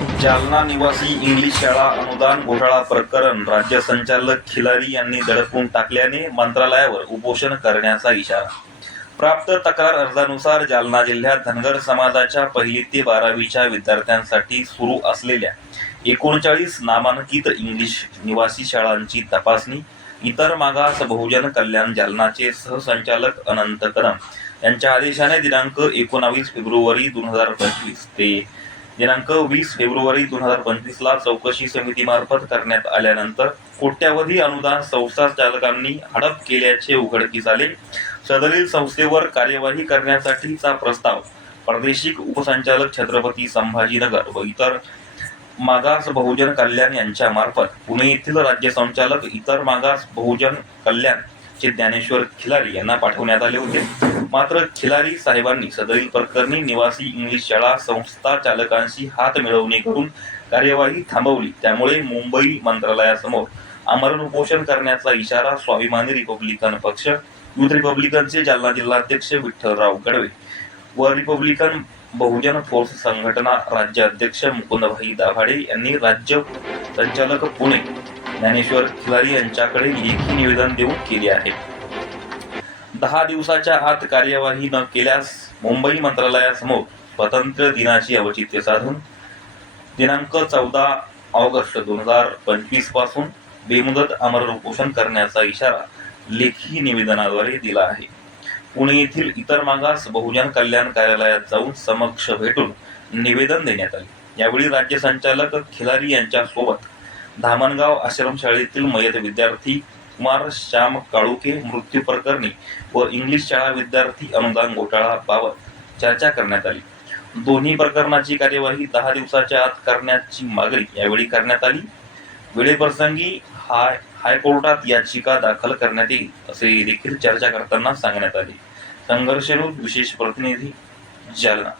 जालना निवासी इंग्लिश शाळा अनुदान घोटाळा प्रकरण राज्य संचालक खिलारी यांनी दडपून टाकल्याने मंत्रालयावर उपोषण करण्याचा इशारा. प्राप्त तक्रार अर्जानुसार जालना जिल्ह्यात धनगर समाजाच्या पहिली ते बारावीच्या विद्यार्थ्यांसाठी सुरू असलेल्या एकोणचाळीस नामांकित इंग्लिश निवासी शाळांची तपासणी इतर मागास बहुजन कल्याण जालनाचे सहसंचालक अनंत कदम यांच्या आदेशाने दिनांक एकोणावीस फेब्रुवारी दोन हजार पंचवीस ते दिनांक वीस फेब्रुवारी दोन हजार पंचवीसला चौकशी समितीमार्फत करण्यात आल्यानंतर कोट्यावधी अनुदान संस्था चालकांनी हडप केल्याचे उघडकीस आले. सदरील संस्थेवर कार्यवाही करण्यासाठीचा प्रस्ताव प्रादेशिक उपसंचालक छत्रपती संभाजीनगर व इतर मागास बहुजन कल्याण यांच्यामार्फत पुणे येथील राज्य संचालक इतर मागास बहुजन कल्याण चे ज्ञानेश्वर खिलारी यांना पाठवण्यात आले होते. मात्र खिलारी साहेबांनी सदरील प्रकरणी निवासी इंग्लिश शाळा संस्था चालकांशी हात मिळवणी करून कार्यवाही थांबवली. त्यामुळे मुंबई मंत्रालयासमोर आमरण उपोषण करण्याचा इशारा स्वाभिमानी रिपब्लिकन पक्ष युथ रिपब्लिकनचे जालना जिल्हाध्यक्ष विठ्ठलराव गडवे व रिपब्लिकन बहुजन फोर्स संघटना राज्य अध्यक्ष मुकुंदभाई दाभाडे यांनी राज्य संचालक पुणे ज्ञानेश्वर खिलारी यांच्याकडे लेखी निवेदन देऊन केले आहे. दहा दिवसाच्या आत कार्यवाही न केल्यास मुंबई मंत्रालयासमोर स्वातंत्र्य दिनाची औचित्य साधून दिनांक चौदा ऑगस्ट दोन हजार पंचवीसपासून बेमुदत अमर उपोषण करण्याचा इशारा लेखी निवेदनाद्वारे दिला आहे. पुणे येथील इतर मागास बहुजन कल्याण कार्यालयात जाऊन समक्ष भेटून निवेदन देण्यात आले. यावेळी राज्य संचालक खिलारी यांच्यासोबत धामणगाव आश्रमशाळेतील मयत विद्यार्थी कुमार श्याम काळुके मृत्यू प्रकरणी व इंग्लिश शाळा विद्यार्थी अनुदान घोटाळा बाबत चर्चा करण्यात आली. दोन्ही प्रकरणाची कार्यवाही दहा दिवसाच्या आत करण्याची मागणी यावेळी करण्यात आली. वेळेप्रसंगी हाय हायकोर्टात याचिका दाखल करण्यात येईल असे देखील चर्चा करताना सांगण्यात आले. संघर्षरूप विशेष प्रतिनिधी जालना